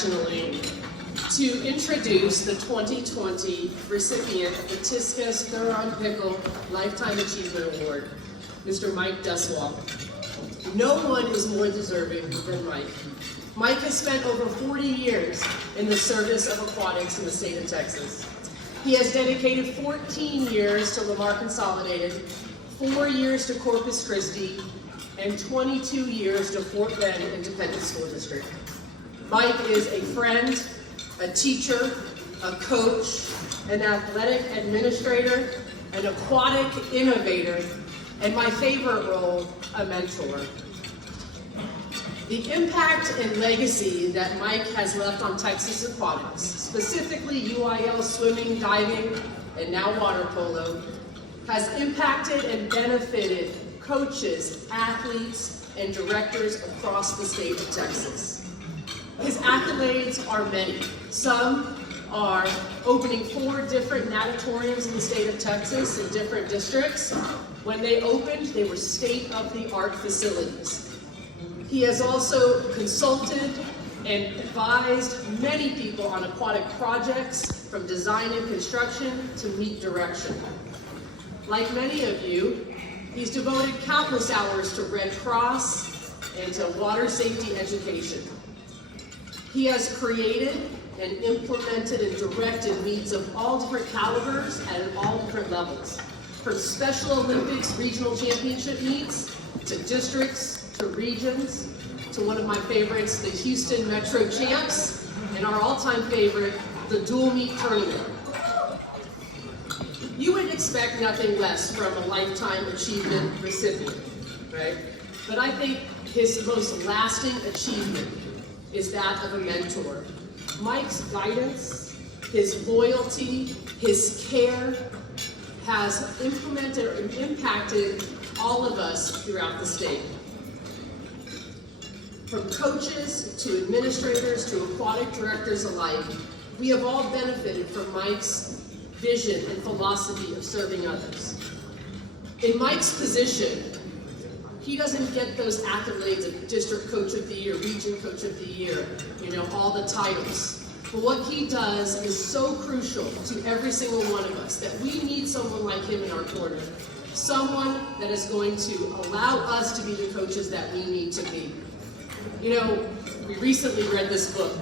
to introduce the 2020 recipient of the Tiscus Theron Pickle Lifetime Achievement Award, Mr. Mike Duswalt. No one is more deserving than Mike. Mike has spent over 40 years in the service of aquatics in the state of Texas. He has dedicated 14 years to Lamar Consolidated, 4 years to Corpus Christi, and 22 years to Fort Bend Independent School District. Mike is a friend, a teacher, a coach, an athletic administrator, an aquatic innovator, and my favorite role, a mentor. The impact and legacy that Mike has left on Texas aquatics, specifically UIL swimming, diving, and now water polo, has impacted and benefited coaches, athletes, and directors across the state of Texas. His accolades are many. Some are opening 4 different natatoriums in the state of Texas in different districts. When they opened, they were state-of-the-art facilities. He has also consulted and advised many people on aquatic projects, from design and construction to meet direction. Like many of you, he's devoted countless hours to Red Cross and to water safety education. He has created and implemented and directed meets of all different calibers and at all different levels, from Special Olympics regional championship meets, to districts, to regions, to one of my favorites, the Houston Metro Champs, and our all-time favorite, the dual meet tournament. You would expect nothing less from a Lifetime Achievement recipient, right? But I think his most lasting achievement is that of a mentor. Mike's guidance, his loyalty, his care has implemented or impacted all of us throughout the state. From coaches to administrators to aquatic directors alike, we have all benefited from Mike's vision and philosophy of serving others. In Mike's position, he doesn't get those accolades of District Coach of the Year, Region Coach of the Year, all the titles. But what he does is so crucial to every single one of us that we need someone like him in our corner. Someone that is going to allow us to be the coaches that we need to be. We recently read this book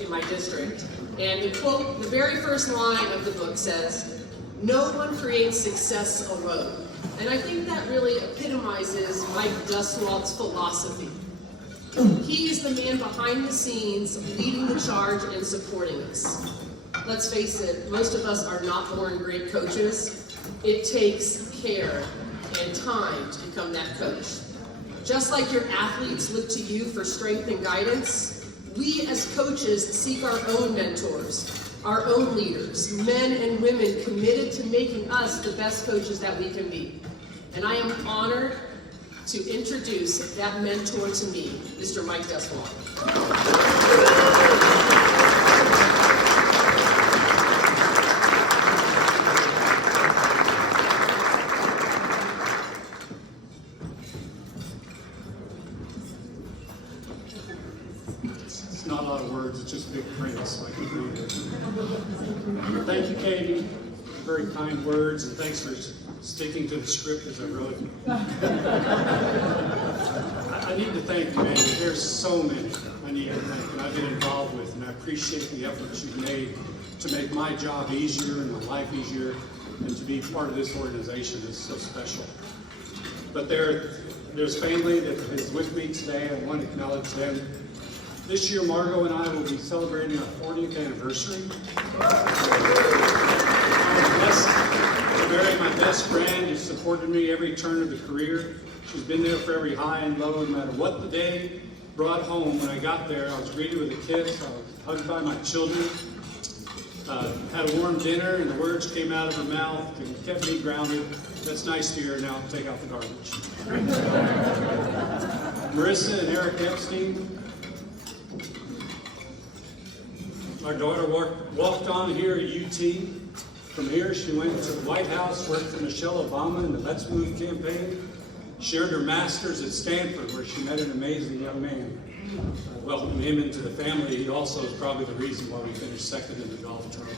in my district, and the quote, the very first line of the book says, "No one creates success alone." And I think that really epitomizes Mike Duswalt's philosophy. He's the man behind the scenes, leading the charge and supporting us. Let's face it, most of us are not born great coaches. It takes care and time to become that coach. Just like your athletes look to you for strength and guidance, we as coaches seek our own mentors, our own leaders, men and women committed to making us the best coaches that we can be. And I am honored to introduce that mentor to me, Mr. Mike Duswalt. It's not a lot of words, it's just big print, so I can read it. Thank you, Katie. Very kind words, and thanks for sticking to the script as I wrote it. I need to thank you, man. There's so many I need to thank, and I've been involved with, and I appreciate the efforts you've made to make my job easier and my life easier, and to be part of this organization is so special. But there's family that is with me today. I want to acknowledge them. This year, Margot and I will be celebrating our 40th anniversary. Mary, my best friend, has supported me every turn of the career. She's been there for every high and low, no matter what the day brought home. When I got there, I was greeted with a kiss. I was hugged by my children. Had a warm dinner, and the words came out of her mouth and kept me grounded. That's nice to hear. Now take out the garbage. Marissa and Eric Epstein. Our daughter walked on here at UT. From here, she went to the White House, worked for Michelle Obama in the Let's Move campaign, shared her master's at Stanford, where she met an amazing young man. welcome him into the family. He also is probably the reason why we finished second in the golf tournament.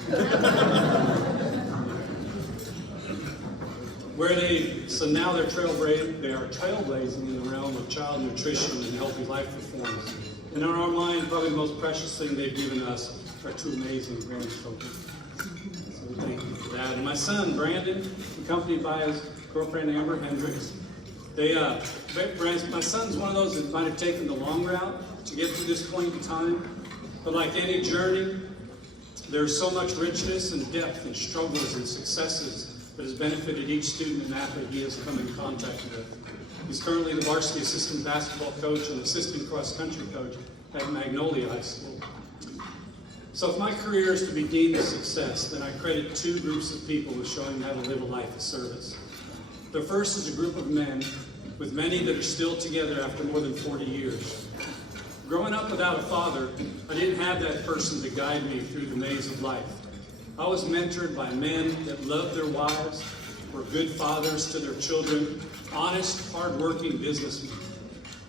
So now they are trailblazing in the realm of child nutrition and healthy life performance. And in our mind, probably the most precious thing they've given us are two amazing grandchildren. So we thank you for that. And my son, Brandon, accompanied by his girlfriend, Amber Hendricks. My son's one of those that might have taken the long route to get to this point in time. But like any journey, there's so much richness and depth and struggles and successes that has benefited each student and athlete he has come in contact with. He's currently the varsity assistant basketball coach and assistant cross-country coach at Magnolia High School. So if my career is to be deemed a success, then I credit two groups of people with showing how to live a life of service. The first is a group of men, with many that are still together after more than 40 years. Growing up without a father, I didn't have that person to guide me through the maze of life. I was mentored by men that loved their wives, were good fathers to their children, honest, hard-working businessmen.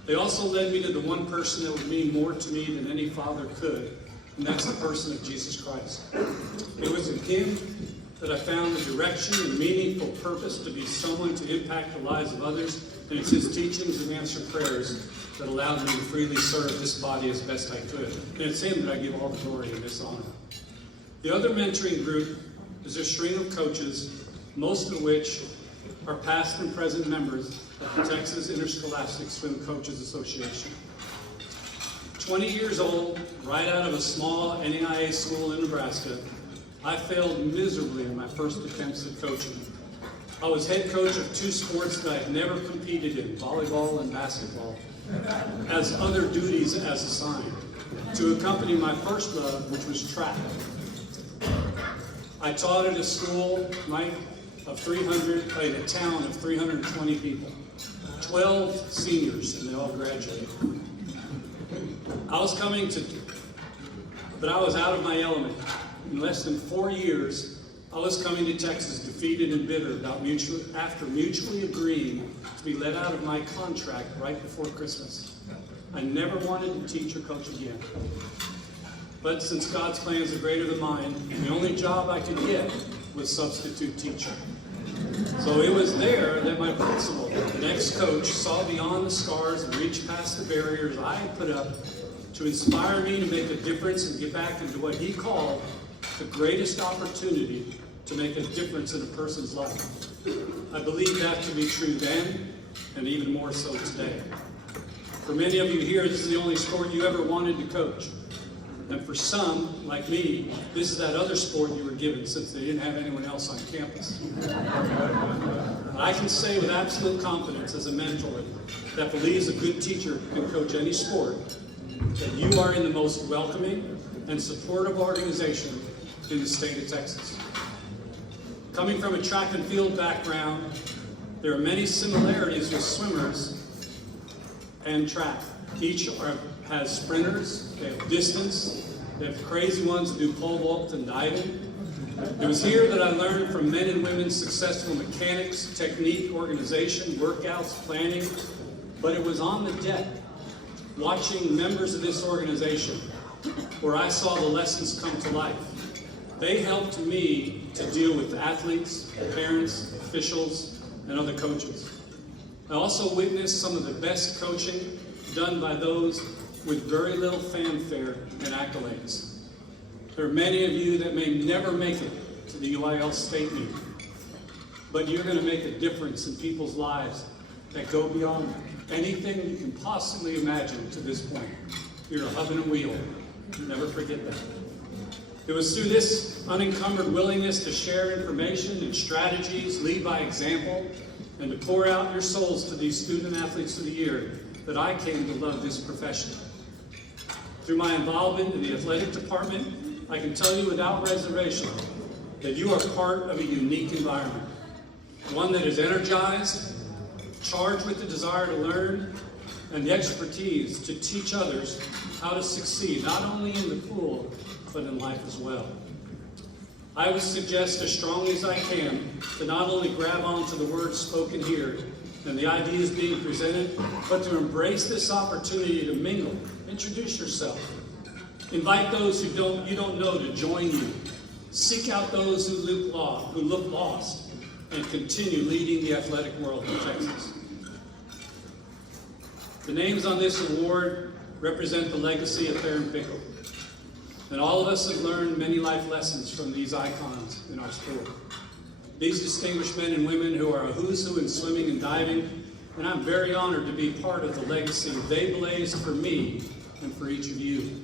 They also led me to the one person that would mean more to me than any father could, and that's the person of Jesus Christ. It was in him that I found the direction and meaningful purpose to be someone to impact the lives of others, and it's his teachings and answered prayers that allowed me to freely serve this body as best I could. And it's him that I give all the glory and this honor. The other mentoring group is a string of coaches, most of which are past and present members of the Texas Interscholastic Swim Coaches Association. 20 years old, right out of a small NAIA school in Nebraska, I failed miserably in my first attempts at coaching. I was head coach of two sports that I had never competed in, volleyball and basketball, as other duties as assigned, to accompany my first love, which was track. I taught at a school, of 300, in a town of 320 people, 12 seniors, and they all graduated. But I was out of my element. In less than 4 years, I was coming to Texas defeated and bitter after mutually agreeing to be let out of my contract right before Christmas. I never wanted to teach or coach again. But since God's plans are greater than mine, the only job I could get was substitute teacher. So it was there that my principal, the next coach, saw beyond the scars and reached past the barriers I had put up to inspire me to make a difference and get back into what he called the greatest opportunity to make a difference in a person's life. I believe that to be true then, and even more so today. For many of you here, this is the only sport you ever wanted to coach. And for some, like me, this is that other sport you were given since they didn't have anyone else on campus. I can say with absolute confidence as a mentor that believes a good teacher can coach any sport, that you are in the most welcoming and supportive organization in the state of Texas. Coming from a track and field background, there are many similarities with swimmers and track. Each has sprinters, they have distance, they have crazy ones that do pole vault and diving. It was here that I learned from men and women successful mechanics, technique, organization, workouts, planning, but it was on the deck, watching members of this organization, where I saw the lessons come to life. They helped me to deal with athletes, parents, officials, and other coaches. I also witnessed some of the best coaching done by those with very little fanfare and accolades. There are many of you that may never make it to the UIL state meet, but you're going to make a difference in people's lives that go beyond anything you can possibly imagine to this point. You're a hub and a wheel. Never forget that. It was through this unencumbered willingness to share information and strategies, lead by example, and to pour out your souls to these student athletes of the year that I came to love this profession. Through my involvement in the athletic department, I can tell you without reservation that you are part of a unique environment, one that is energized, charged with the desire to learn, and the expertise to teach others how to succeed, not only in the pool, but in life as well. I would suggest as strongly as I can to not only grab onto the words spoken here and the ideas being presented, but to embrace this opportunity to mingle Introduce yourself. Invite those you don't know to join you. Seek out those who look lost, and continue leading the athletic world in Texas. The names on this award represent the legacy of Theron Pickle. And all of us have learned many life lessons from these icons in our sport. These distinguished men and women who are a who's who in swimming and diving, and I'm very honored to be part of the legacy they blazed for me and for each of you.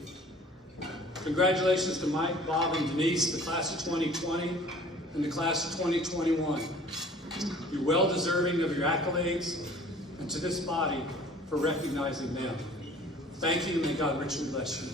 Congratulations to Mike, Bob, and Denise, the class of 2020 and the class of 2021. You're well deserving of your accolades, and to this body for recognizing them. Thank you, and may God richly bless you.